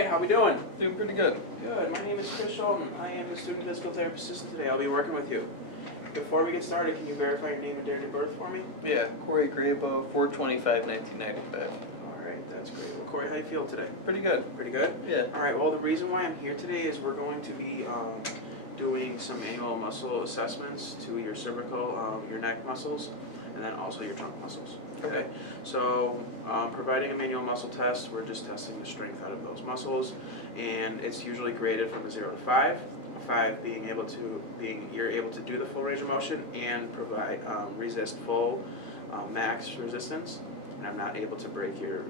right, how we doing? Doing pretty good. Good. My name is Chris Shelton. I am the student physical therapy assistant today. I'll be working with you. Before we get started, can you verify your name and date of birth for me? Yeah, Corey Grabo, 4/25/1995. All right, that's great. Well, Corey, how you feel today? Pretty good. Pretty good? Yeah. All right, well, the reason why I'm here today is we're going to be doing some annual muscle assessments to your cervical, your neck muscles, and then also your trunk muscles. Okay. So, providing a manual muscle test, we're just testing the strength out of those muscles, and it's usually graded from a 0 to 5. 5 being you're able to do the full range of motion and provide resist full max resistance, and I'm not able to break your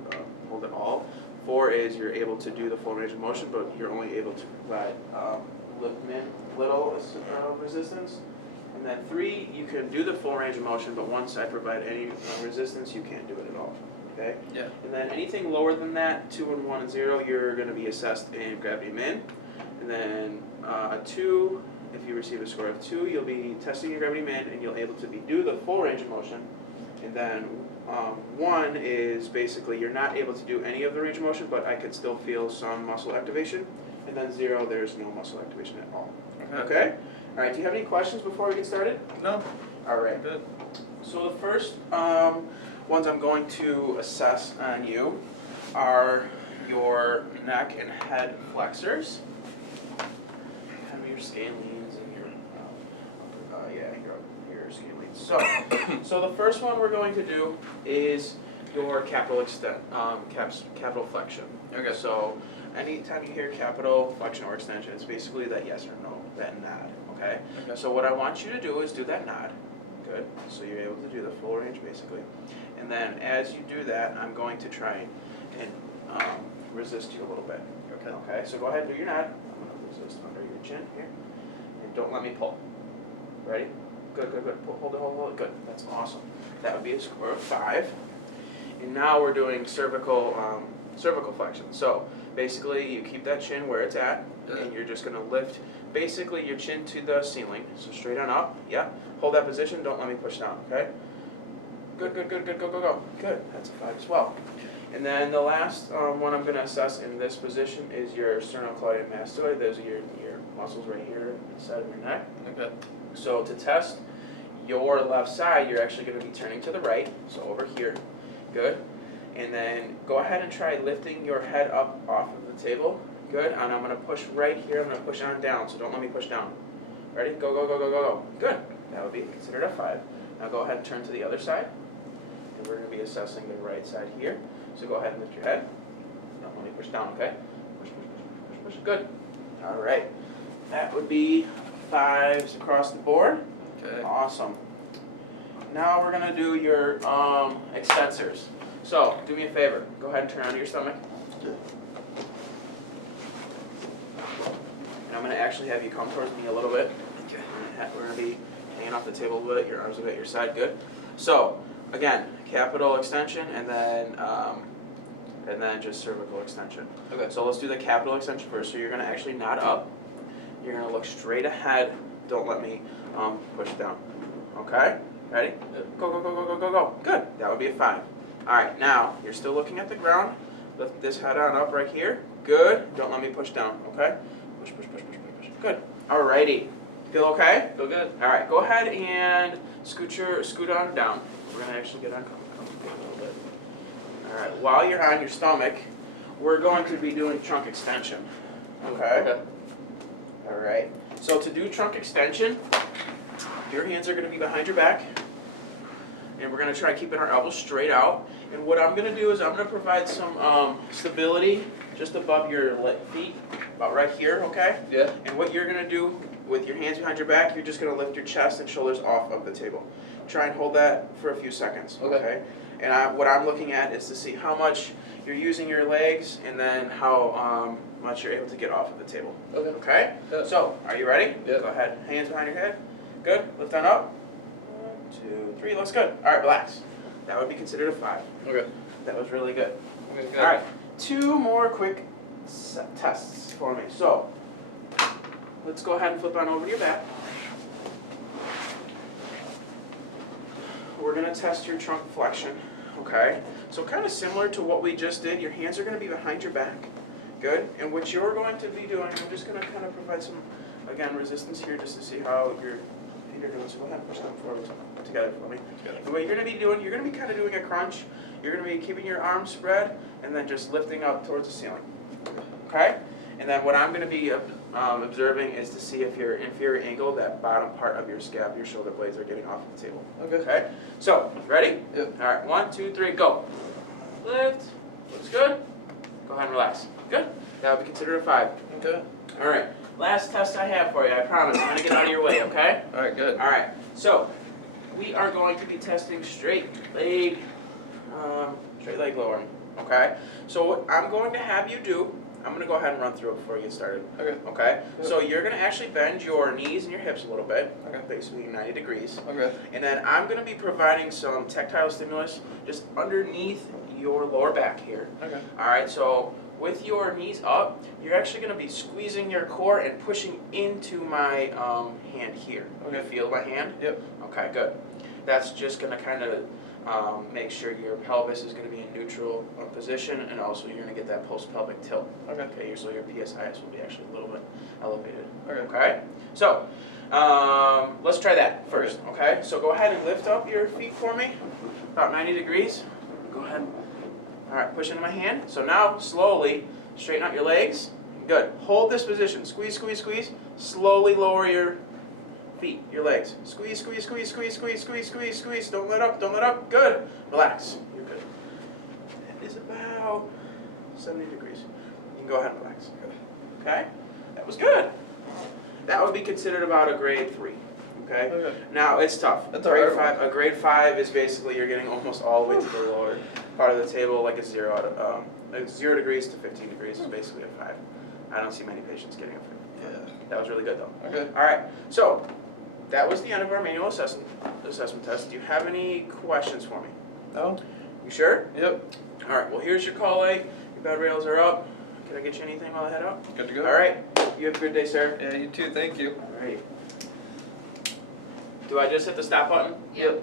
hold at all. 4 is you're able to do the full range of motion, but you're only able to provide little resistance. And then 3, you can do the full range of motion, but once I provide any resistance, you can't do it at all. Okay? Yeah. And then anything lower than that, 2 and 1 and 0, you're going to be assessed in gravity min. And then a 2, if you receive a score of 2, you'll be testing your gravity min, and you'll be able to do the full range of motion. And then 1 is basically you're not able to do any of the range of motion, but I could still feel some muscle activation. And then 0, there's no muscle activation at all. Okay? All right, do you have any questions before we get started? No. All right. Good. So the first ones I'm going to assess on you are your neck and head flexors. Have your scalenes and your scalenes. So the first one we're going to do is your capital flexion. Okay. So anytime you hear capital flexion or extension, it's basically that yes or no, that nod. Okay. So what I want you to do is do that nod. Good. So you're able to do the full range basically, and then as you do that, I'm going to try and resist you a little bit. Okay. Okay. So go ahead and do your nod. I'm going to resist under your chin here, and don't let me pull. Ready? Good. Good. Good. Hold it. Good. That's awesome. That would be a score of 5. And now we're doing cervical flexion. So basically, you keep that chin where it's at, and you're just going to lift basically your chin to the ceiling. So straight on up. Yeah. Hold that position. Don't let me push down. Okay. Good. Go. Good. That's a 5 as well. And then the last one I'm going to assess in this position is your sternocleidomastoid. Those are your muscles right here inside of your neck. Okay. So to test your left side, you're actually going to be turning to the right. So over here. Good. And then go ahead and try lifting your head up off of the table. Good. And I'm going to push right here. I'm going to push on down. So don't let me push down. Ready? Go. Good. That would be considered a 5. Now go ahead and turn to the other side. And we're going to be assessing the right side here. So go ahead and lift your head. Don't let me push down, okay? Push. Good. All right. That would be 5s across the board. Okay. Awesome. Now we're going to do your extensors. So do me a favor. Go ahead and turn onto your stomach. And I'm going to actually have you come towards me a little bit. Okay. We're going to be hanging off the table a little bit. Your arms will be at your side. Good. So again, capital extension and then just cervical extension. Okay. So let's do the capital extension first. So you're going to actually nod up. You're going to look straight ahead. Don't let me push down. Okay? Ready? Go. Good. That would be a 5. All right. Now you're still looking at the ground. Lift this head on up right here. Good. Don't let me push down. Okay? Push. Good. All righty. Feel okay? Feel good. All right. Go ahead and scoot on down. We're going to actually get uncomfortable a little bit. All right. While you're on your stomach, we're going to be doing trunk extension. Okay? All right. So to do trunk extension, your hands are going to be behind your back, and we're going to try keeping our elbows straight out. And what I'm going to do is I'm going to provide some stability just above your feet, about right here, okay? Yeah. And what you're going to do with your hands behind your back, you're just going to lift your chest and shoulders off of the table. Try and hold that for a few seconds, okay? And what I'm looking at is to see how much you're using your legs and then how much you're able to get off of the table. Okay? Yeah. So, are you ready? Yeah. Go ahead. Hands behind your head. Good. Lift on up. 1, 2, 3. Looks good. All right, relax. That would be considered a 5. Okay. That was really good. Okay, good. All right. 2 more quick tests for me. So, let's go ahead and flip on over to your back. We're going to test your trunk flexion, okay? So kind of similar to what we just did, your hands are going to be behind your back. Good. And what you're going to be doing, I'm just going to kind of provide some, again, resistance here just to see how your feet are doing. So go ahead and push them forward together for me. And what you're going to be doing, you're going to be kind of doing a crunch. You're going to be keeping your arms spread and then just lifting up towards the ceiling. Okay? And then what I'm going to be observing is to see if your inferior angle, that bottom part of your scap, your shoulder blades are getting off the table. Okay? So, ready? Yep. All right, 1, 2, 3, go. Lift. Looks good. Go ahead and relax. Good. That would be considered a 5. Okay. All right. Last test I have for you, I promise. I'm going to get out of your way, okay? All right, good. All right. So, we are going to be testing straight leg lowering, okay? So what I'm going to have you do, I'm going to go ahead and run through it before we get started. Okay. Okay? Yep. So you're going to actually bend your knees and your hips a little bit, Okay. basically 90 degrees. Okay. And then I'm going to be providing some tactile stimulus just underneath your lower back here. Okay. All right, so with your knees up, you're actually going to be squeezing your core and pushing into my hand here. Okay. You feel my hand? Yep. Okay, good. That's just going to kind of make sure your pelvis is going to be in neutral position, and also you're going to get that post-pelvic tilt. Okay. Okay, so your PSIS will be actually a little bit elevated. Okay. Okay? So, let's try that first, okay? So go ahead and lift up your feet for me, about 90 degrees. Go ahead. All right, push into my hand. So now, slowly, straighten out your legs. Good. Hold this position. Squeeze, squeeze, squeeze. Slowly lower your feet, your legs. Squeeze, squeeze, squeeze, squeeze, squeeze, squeeze, squeeze, squeeze. Don't let up, don't let up. Good. Relax. You're good. It is about 70 degrees. You can go ahead and relax. Good. Okay? That was good. That would be considered about a grade 3. Okay? Okay. Now, it's tough. That's a grade hard 5, a grade 5 is basically you're getting almost all the way to the lower part of the table, like a 0 out of, like 0 degrees to 15 degrees is basically a 5. I don't see many patients getting a 5. Yeah. That was really good though. Okay. All right, so that was the end of our manual assessment test. Do you have any questions for me? No? You sure? Yep. All right, well here's your call aid. Your bed rails are up. Can I get you anything while I head out? Good to go. All right, you have a good day, sir. Yeah, you too. Thank you. All right. Do I just hit the stop button? Yep.